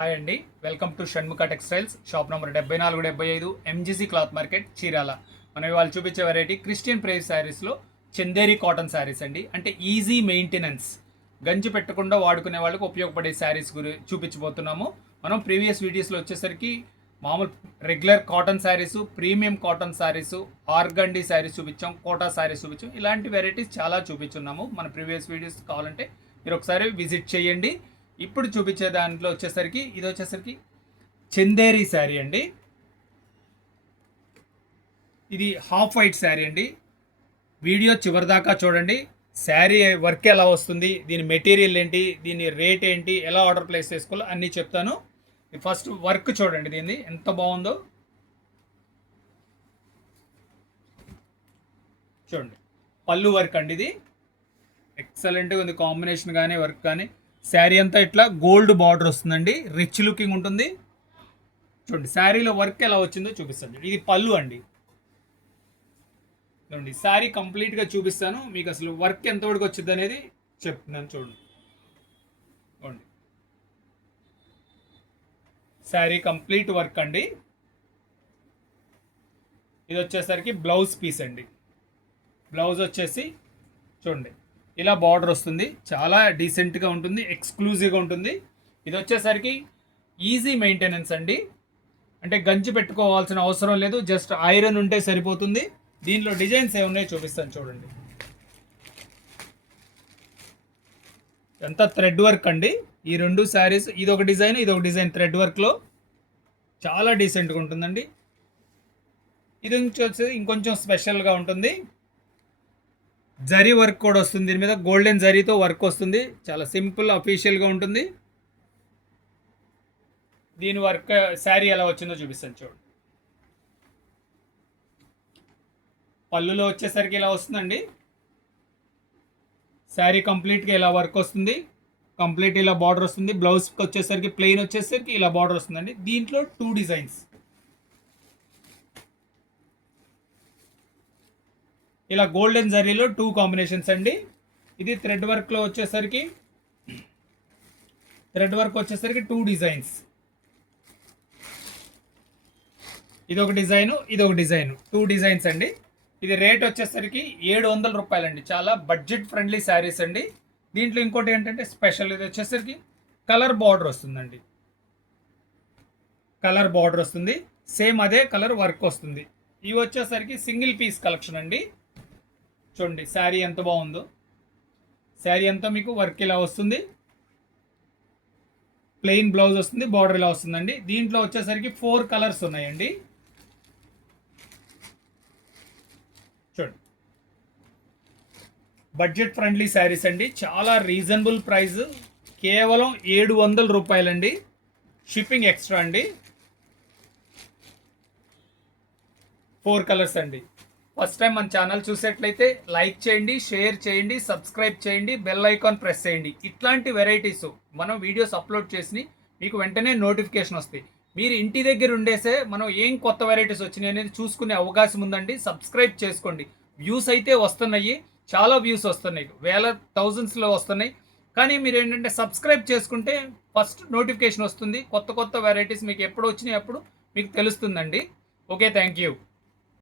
Hi అండి, welcome to Shanmukha textiles. Shop number 7475 MGC cloth market, Chirala. మనం ఇవాళ చూపించే వెరైటీ క్రిస్టియన్ ప్రైస్ శారీస్లో చందేరి కాటన్ శారీస్ అండి. అంటే ఈజీ మెయింటెనెన్స్, గంజి పెట్టకుండా వాడుకునే వాళ్ళకి ఉపయోగపడే శారీస్ చూపించబోతున్నాము. మనం ప్రీవియస్ వీడియోస్లో వచ్చేసరికి మామూలు regular cotton saris, premium cotton saris, organdie saris చూపించాం, కోటా శారీస్ చూపించాం. ఇలాంటి వెరైటీస్ చాలా చూపించున్నాము. మన ప్రీవియస్ వీడియోస్ కావాలంటే మీరు ఒకసారి విజిట్ చేయండి. ఇప్పుడు చూపించే దాంట్లో వచ్చేసరికి ఇది వచ్చేసరికి చందేరి శారీ అండి. ఇది హాఫ్ వైట్ శారీ అండి. వీడియో చివరిదాకా చూడండి. శారీ వర్క్ ఎలా వస్తుంది, దీని మెటీరియల్ ఏంటి, దీని రేట్ ఏంటి, ఎలా ఆర్డర్ ప్లేస్ చేసుకోవాలో అన్నీ చెప్తాను. ఫస్ట్ వర్క్ చూడండి, దీన్ని ఎంత బాగుందో చూడండి. పళ్ళు వర్క్ అండి, ఇది ఎక్సలెంట్గా ఉంది. కాంబినేషన్ కానీ వర్క్ కానీ. శారీ అంతా ఇట్లా గోల్డ్ బార్డర్ వస్తుందండి, రిచ్ లుకింగ్ ఉంటుంది. చూడండి శారీలో వర్క్ ఎలా వచ్చిందో చూపిస్తాను. ఇది పళ్ళు అండి. చూడండి శారీ కంప్లీట్గా చూపిస్తాను మీకు. అసలు వర్క్ ఎంతవరకు వచ్చింది అనేది చెప్తున్నాను. చూడండి శారీ కంప్లీట్ వర్క్ అండి. ఇది వచ్చేసరికి బ్లౌజ్ పీస్ అండి. బ్లౌజ్ వచ్చేసి చూడండి ఇలా బార్డర్ వస్తుంది, చాలా డీసెంట్గా ఉంటుంది, ఎక్స్క్లూజివ్గా ఉంటుంది. ఇది వచ్చేసరికి ఈజీ మెయింటెనెన్స్ అండి. అంటే గంజి పెట్టుకోవాల్సిన అవసరం లేదు, జస్ట్ ఐరన్ ఉంటే సరిపోతుంది. దీనిలో డిజైన్స్ ఏమున్నాయో చూపిస్తాను చూడండి. ఎంత థ్రెడ్ వర్క్ అండి. ఈ రెండు శారీస్, ఇది ఒక డిజైన్, ఇది ఒక డిజైన్ థ్రెడ్ వర్క్లో చాలా డీసెంట్గా ఉంటుందండి. ఇది వచ్చేసి ఇంకొంచెం స్పెషల్గా ఉంటుంది. జరీ వర్క్ కూడా వస్తుంది, దీని మీద గోల్డెన్ జరీతో వర్క్ వస్తుంది. చాలా సింపుల్ అఫీషియల్గా ఉంటుంది. దీని వర్క్ శారీ ఎలా వచ్చిందో చూపిస్తాను చూడండి. పళ్ళులో వచ్చేసరికి ఇలా వస్తుందండి. శారీ కంప్లీట్గా ఇలా వర్క్ వస్తుంది, కంప్లీట్ ఇలా బార్డర్ వస్తుంది. బ్లౌజ్కి వచ్చేసరికి ప్లెయిన్ వచ్చేసరికి ఇలా బార్డర్ వస్తుందండి. దీంట్లో 2 డిజైన్స్, ఇలా గోల్డెన్ జరీలో 2 కాంబినేషన్స్ అండి. ఇది థ్రెడ్ వర్క్లో వచ్చేసరికి 2 డిజైన్స్. ఇది ఒక డిజైను, ఇది ఒక డిజైను, 2 డిజైన్స్ అండి. ఇది రేట్ వచ్చేసరికి 700 రూపాయలండి. చాలా బడ్జెట్ ఫ్రెండ్లీ శారీస్ అండి. దీంట్లో ఇంకోటి ఏంటంటే స్పెషల్, ఇది వచ్చేసరికి కలర్ బార్డర్ వస్తుందండి. కలర్ బార్డర్ వస్తుంది, సేమ్ అదే కలర్ వర్క్ వస్తుంది. ఇవి వచ్చేసరికి సింగిల్ పీస్ కలెక్షన్ అండి. చూడండి శారీ ఎంత బాగుందో. శారీ అంతా మీకు వర్క్ ఇలా వస్తుంది, ప్లెయిన్ బ్లౌజ్ వస్తుంది, బార్డర్ ఇలా వస్తుందండి. దీంట్లో వచ్చేసరికి 4 కలర్స్ ఉన్నాయండి. చూడండి బడ్జెట్ ఫ్రెండ్లీ శారీస్ అండి. చాలా రీజనబుల్ ప్రైస్, కేవలం 700 రూపాయలండి. షిప్పింగ్ ఎక్స్ట్రా అండి. 4 కలర్స్ అండి. ఫస్ట్ టైం మన ఛానల్ చూసేట్లయితే లైక్ చేయండి, షేర్ చేయండి, సబ్స్క్రైబ్ చేయండి, బెల్ ఐకాన్ ప్రెస్ చేయండి. ఇట్లాంటి వెరైటీస్ మనం వీడియోస్ అప్లోడ్ చేసి మీకు వెంటనే నోటిఫికేషన్ వస్తాయి. మీరు ఇంటి దగ్గర ఉండేసే మనం ఏం కొత్త వెరైటీస్ వచ్చినాయి అనేది చూసుకునే అవకాశం ఉందండి. సబ్స్క్రైబ్ చేసుకోండి. వ్యూస్ అయితే వస్తున్నాయి, చాలా వ్యూస్ వస్తున్నాయి, థౌజండ్స్లో వస్తున్నాయి. కానీ మీరు ఏంటంటే సబ్స్క్రైబ్ చేసుకుంటే ఫస్ట్ నోటిఫికేషన్ వస్తుంది. కొత్త వెరైటీస్ మీకు ఎప్పుడు వచ్చినాయి అప్పుడు మీకు తెలుస్తుందండి. Okay, thank you.